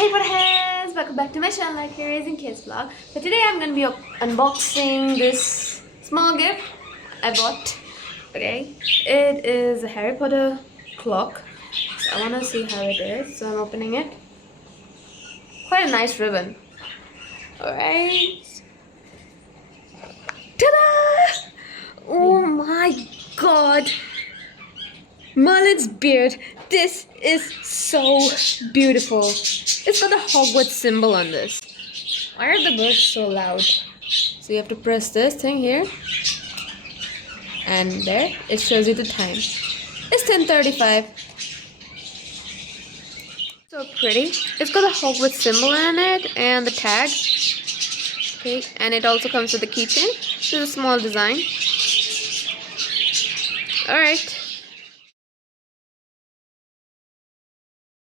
Hey Potheads! Welcome back to my channel, like here Raising Kids vlog. So today I'm going to be unboxing this small gift I bought. Okay, it is a Harry Potter clock. So I want to see how it is. So I'm opening it. Quite a nice ribbon. Alright. Ta-da! Oh my god! Merlin's beard. This is so beautiful. It's got the Hogwarts symbol on this. Why are the birds so loud? So you have to press this thing here. And there, it shows you the time. It's 10:35. So pretty. It's got the Hogwarts symbol on it and the tag. Okay, and it also comes with a keychain. This is a small design. Alright.